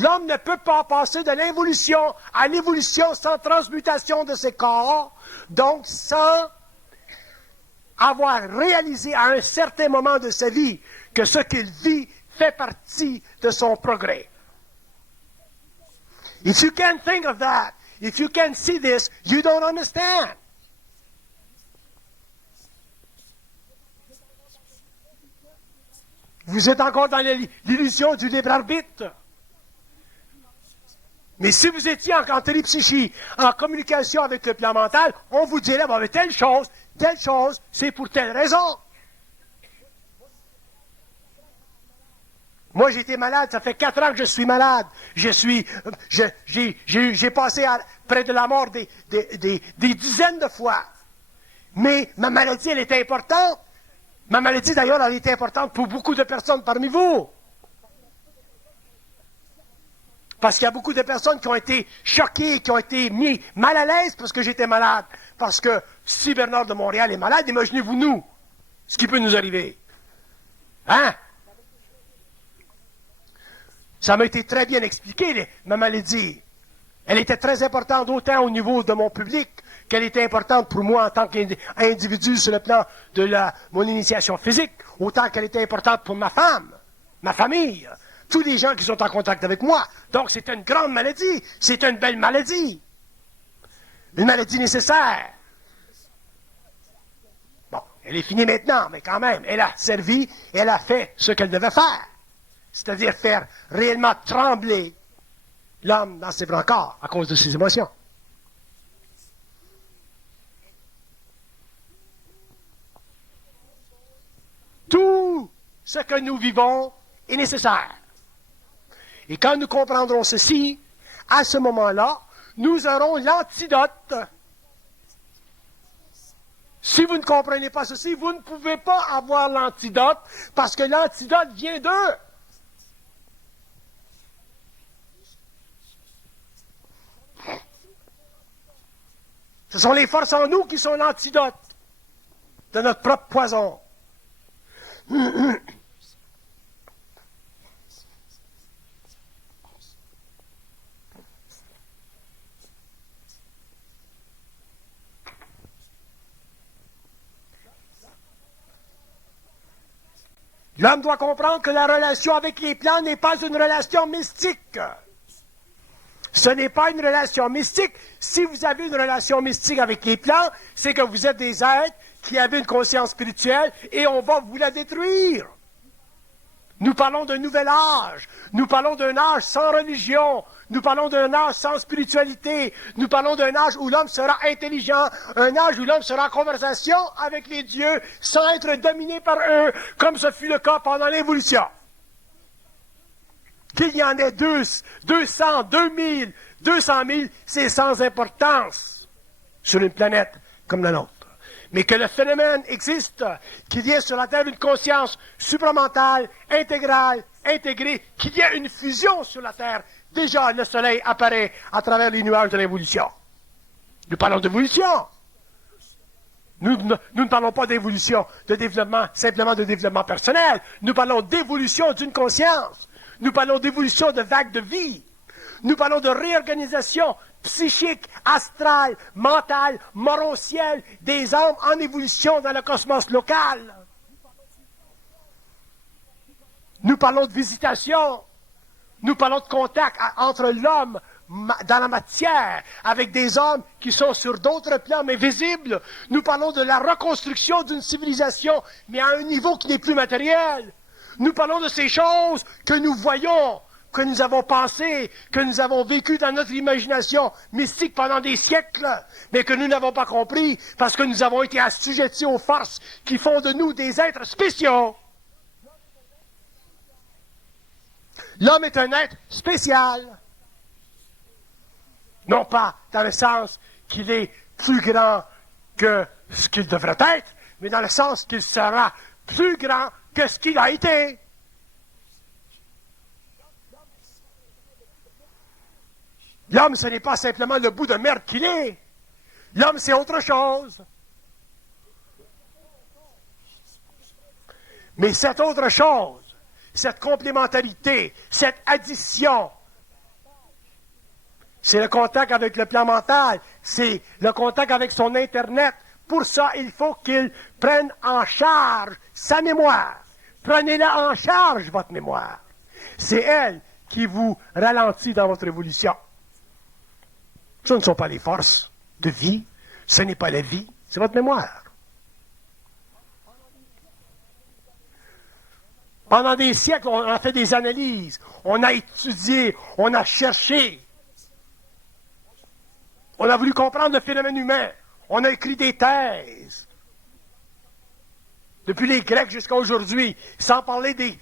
L'homme ne peut pas passer de l'involution à l'évolution sans transmutation de ses corps, donc sans avoir réalisé à un certain moment de sa vie que ce qu'il vit fait partie de son progrès. If you can't think of that, if you can't see this, you don't understand. Vous êtes encore dans l'illusion du libre arbitre. Mais si vous étiez en télépsychie, en communication avec le plan mental, on vous dirait, bon, mais telle chose, c'est pour telle raison. Moi, j'ai été malade, ça fait 4 ans que je suis malade. J'ai passé près de la mort des dizaines de fois. Mais ma maladie, elle était importante. Ma maladie, d'ailleurs, elle était importante pour beaucoup de personnes parmi vous. Parce qu'il y a beaucoup de personnes qui ont été choquées, qui ont été mis mal à l'aise parce que j'étais malade. Parce que si Bernard de Montréal est malade, imaginez-vous nous, ce qui peut nous arriver. Hein? Ça m'a été très bien expliqué, ma maladie. Elle était très importante autant au niveau de mon public qu'elle était importante pour moi en tant qu'individu sur le plan de mon initiation physique, autant qu'elle était importante pour ma femme, ma famille, tous les gens qui sont en contact avec moi. Donc c'est une grande maladie, c'est une belle maladie. Une maladie nécessaire. Bon, elle est finie maintenant, mais quand même, elle a servi, elle a fait ce qu'elle devait faire. C'est-à-dire faire réellement trembler l'homme dans ses vrais corps à cause de ses émotions. Tout ce que nous vivons est nécessaire. Et quand nous comprendrons ceci, à ce moment-là, nous aurons l'antidote. Si vous ne comprenez pas ceci, vous ne pouvez pas avoir l'antidote parce que l'antidote vient d'eux. Ce sont les forces en nous qui sont l'antidote de notre propre poison. L'homme doit comprendre que la relation avec les plantes n'est pas une relation mystique. Ce n'est pas une relation mystique. Si vous avez une relation mystique avec les plantes, c'est que vous êtes des êtres qui avez une conscience spirituelle et on va vous la détruire. Nous parlons d'un nouvel âge. Nous parlons d'un âge sans religion. Nous parlons d'un âge sans spiritualité. Nous parlons d'un âge où l'homme sera intelligent. Un âge où l'homme sera en conversation avec les dieux sans être dominé par eux, comme ce fut le cas pendant l'évolution. Qu'il y en ait 200, 2000, 200 000, c'est sans importance sur une planète comme la nôtre. Mais que le phénomène existe, qu'il y ait sur la Terre une conscience supramentale, intégrale, intégrée, qu'il y ait une fusion sur la Terre. Déjà, le Soleil apparaît à travers les nuages de l'évolution. Nous parlons d'évolution. Nous ne parlons pas d'évolution, de développement, simplement de développement personnel. Nous parlons d'évolution d'une conscience. Nous parlons d'évolution de vagues de vie. Nous parlons de réorganisation psychique, astrale, mentale, morontielle des âmes en évolution dans le cosmos local. Nous parlons de visitation. Nous parlons de contact entre l'homme dans la matière avec des hommes qui sont sur d'autres plans mais visibles. Nous parlons de la reconstruction d'une civilisation mais à un niveau qui n'est plus matériel. Nous parlons de ces choses que nous voyons, que nous avons pensées, que nous avons vécues dans notre imagination mystique pendant des siècles, mais que nous n'avons pas compris parce que nous avons été assujettis aux forces qui font de nous des êtres spéciaux. L'homme est un être spécial. Non pas dans le sens qu'il est plus grand que ce qu'il devrait être, mais dans le sens qu'il sera plus grand que ce qu'il a été. L'homme, ce n'est pas simplement le bout de merde qu'il est. L'homme, c'est autre chose. Mais cette autre chose, cette complémentarité, cette addition, c'est le contact avec le plan mental, c'est le contact avec son Internet. Pour ça, il faut qu'il prenne en charge sa mémoire. Prenez-la en charge, votre mémoire. C'est elle qui vous ralentit dans votre évolution. Ce ne sont pas les forces de vie, ce n'est pas la vie, c'est votre mémoire. Pendant des siècles, on a fait des analyses, on a étudié, on a cherché. On a voulu comprendre le phénomène humain. On a écrit des thèses. depuis les Grecs jusqu'à aujourd'hui, sans parler des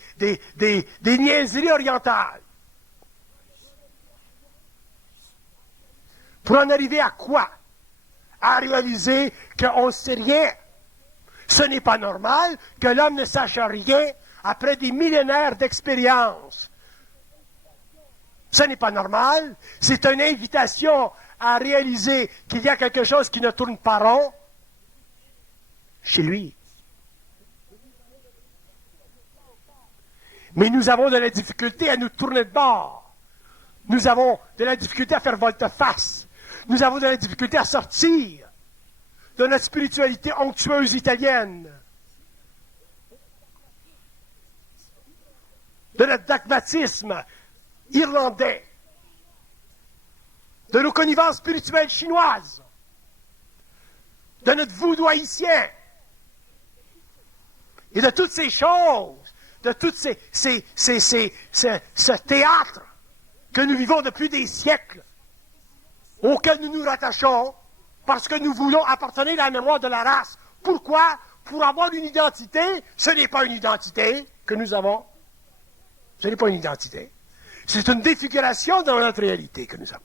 niaiseries orientales. Pour en arriver à quoi? À réaliser qu'on ne sait rien. Ce n'est pas normal que l'homme ne sache rien après des millénaires d'expérience. Ce n'est pas normal. C'est une invitation à réaliser qu'il y a quelque chose qui ne tourne pas rond chez lui. Mais nous avons de la difficulté à nous tourner de bord. Nous avons de la difficulté à faire volte-face. Nous avons de la difficulté à sortir de notre spiritualité onctueuse italienne, de notre dogmatisme irlandais, de nos connivences spirituelles chinoises, de notre voodoo haïtien, et de toutes ces choses, de tout ce théâtre que nous vivons depuis des siècles, auquel nous nous rattachons, parce que nous voulons appartenir à la mémoire de la race. Pourquoi? Pour avoir une identité. Ce n'est pas une identité que nous avons. Ce n'est pas une identité. C'est une défiguration dans notre réalité que nous avons.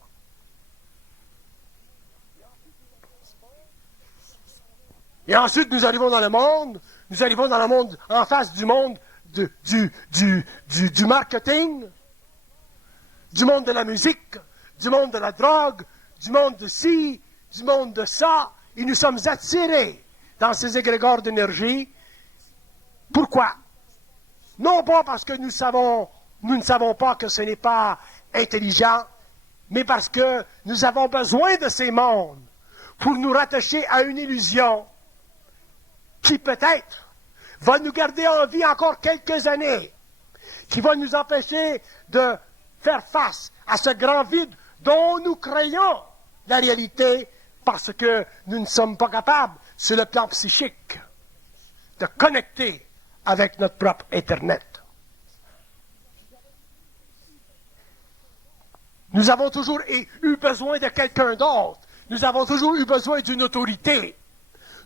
Et ensuite, nous arrivons dans le monde. Nous arrivons dans le monde, en face du monde du marketing, du monde de la musique, du monde de la drogue, du monde de ci, du monde de ça, et nous sommes attirés dans ces égrégores d'énergie. Pourquoi? Non pas parce que nous ne savons pas que ce n'est pas intelligent, mais parce que nous avons besoin de ces mondes pour nous rattacher à une illusion qui peut-être va nous garder en vie encore quelques années, qui va nous empêcher de faire face à ce grand vide dont nous créons la réalité parce que nous ne sommes pas capables, sur le plan psychique, de connecter avec notre propre Internet. Nous avons toujours eu besoin de quelqu'un d'autre. Nous avons toujours eu besoin d'une autorité.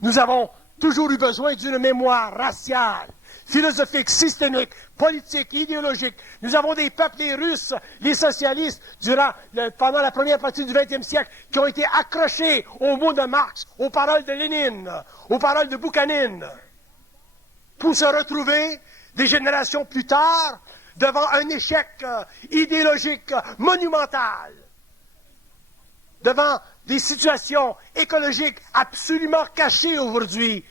Nous avons toujours eu besoin d'une mémoire raciale, philosophique, systémique, politique, idéologique. Nous avons des peuples, les Russes, les socialistes, pendant la première partie du XXe siècle, qui ont été accrochés aux mots de Marx, aux paroles de Lénine, aux paroles de Boukhanine, pour se retrouver des générations plus tard devant un échec idéologique monumental, devant des situations écologiques absolument cachées aujourd'hui,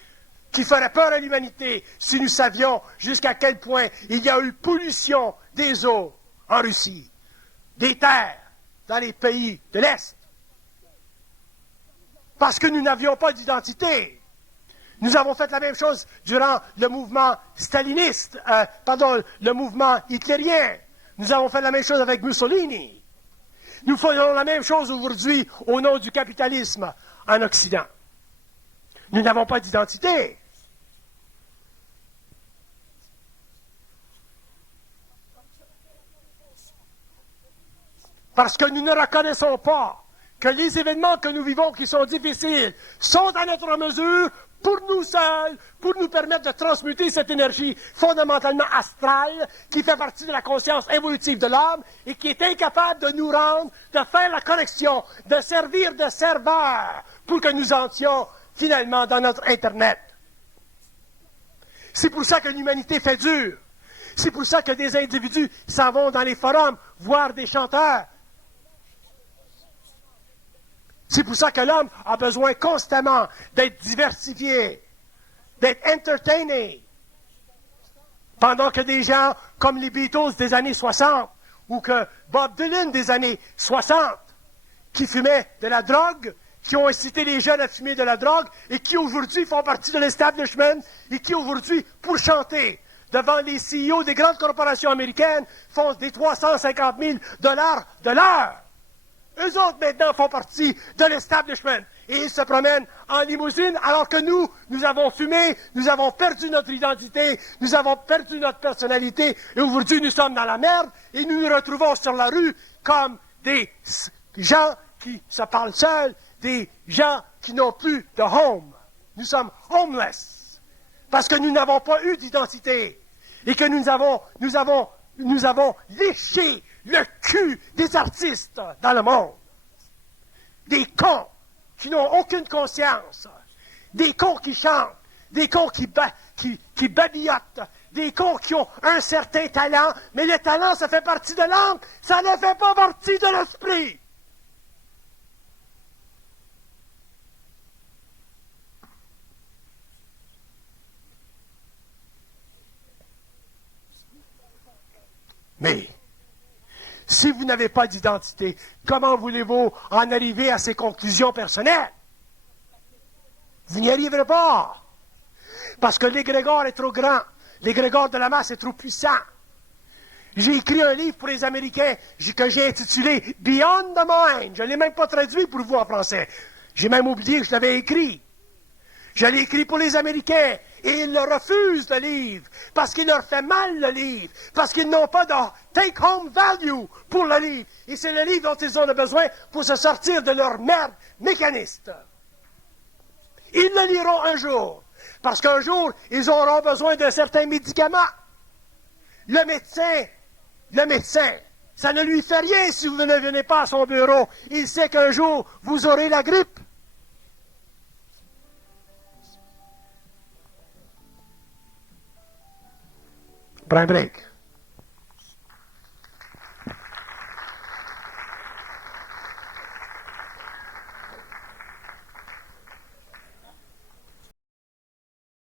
qui feraient peur à l'humanité si nous savions jusqu'à quel point il y a eu pollution des eaux en Russie, des terres dans les pays de l'Est. Parce que nous n'avions pas d'identité. Nous avons fait la même chose durant le mouvement staliniste, le mouvement hitlérien. Nous avons fait la même chose avec Mussolini. Nous faisons la même chose aujourd'hui au nom du capitalisme en Occident. Nous n'avons pas d'identité. Parce que nous ne reconnaissons pas que les événements que nous vivons qui sont difficiles sont à notre mesure pour nous seuls, pour nous permettre de transmuter cette énergie fondamentalement astrale qui fait partie de la conscience évolutive de l'homme et qui est incapable de nous rendre, de faire la connexion, de servir de serveur pour que nous entrions finalement dans notre Internet. C'est pour ça que l'humanité fait dur. C'est pour ça que des individus s'en vont dans les forums voir des chanteurs. C'est pour ça que l'homme a besoin constamment d'être diversifié, d'être entertainé. Pendant que des gens comme les Beatles des années 60 ou que Bob Dylan des années 60, qui fumaient de la drogue, qui ont incité les jeunes à fumer de la drogue et qui aujourd'hui font partie de l'establishment et qui aujourd'hui, pour chanter devant les CEO des grandes corporations américaines, font des 350 000 $ de l'heure. Eux autres, maintenant, font partie de l'establishment. Et ils se promènent en limousine, alors que nous avons fumé, nous avons perdu notre identité, nous avons perdu notre personnalité, et aujourd'hui, nous sommes dans la merde, et nous nous retrouvons sur la rue comme des gens qui se parlent seuls, des gens qui n'ont plus de home. Nous sommes homeless. Parce que nous n'avons pas eu d'identité. Et que nous avons léché le cul des artistes dans le monde. Des cons qui n'ont aucune conscience. Des cons qui chantent. Des cons qui babillotent. Des cons qui ont un certain talent. Mais le talent, ça fait partie de l'âme. Ça ne fait pas partie de l'esprit. Mais, si vous n'avez pas d'identité, comment voulez-vous en arriver à ces conclusions personnelles? Vous n'y arriverez pas. Parce que l'égrégore est trop grand. L'égrégore de la masse est trop puissant. J'ai écrit un livre pour les Américains que j'ai intitulé Beyond the Mind. Je ne l'ai même pas traduit pour vous en français. J'ai même oublié que je l'avais écrit. Je l'ai écrit pour les Américains et ils le refusent, le livre, parce qu'il leur fait mal, le livre, parce qu'ils n'ont pas de take-home value pour le livre. Et c'est le livre dont ils ont besoin pour se sortir de leur merde mécaniste. Ils le liront un jour, parce qu'un jour, ils auront besoin de certains médicaments. Le médecin, ça ne lui fait rien si vous ne venez pas à son bureau. Il sait qu'un jour, vous aurez la grippe. Prends un break.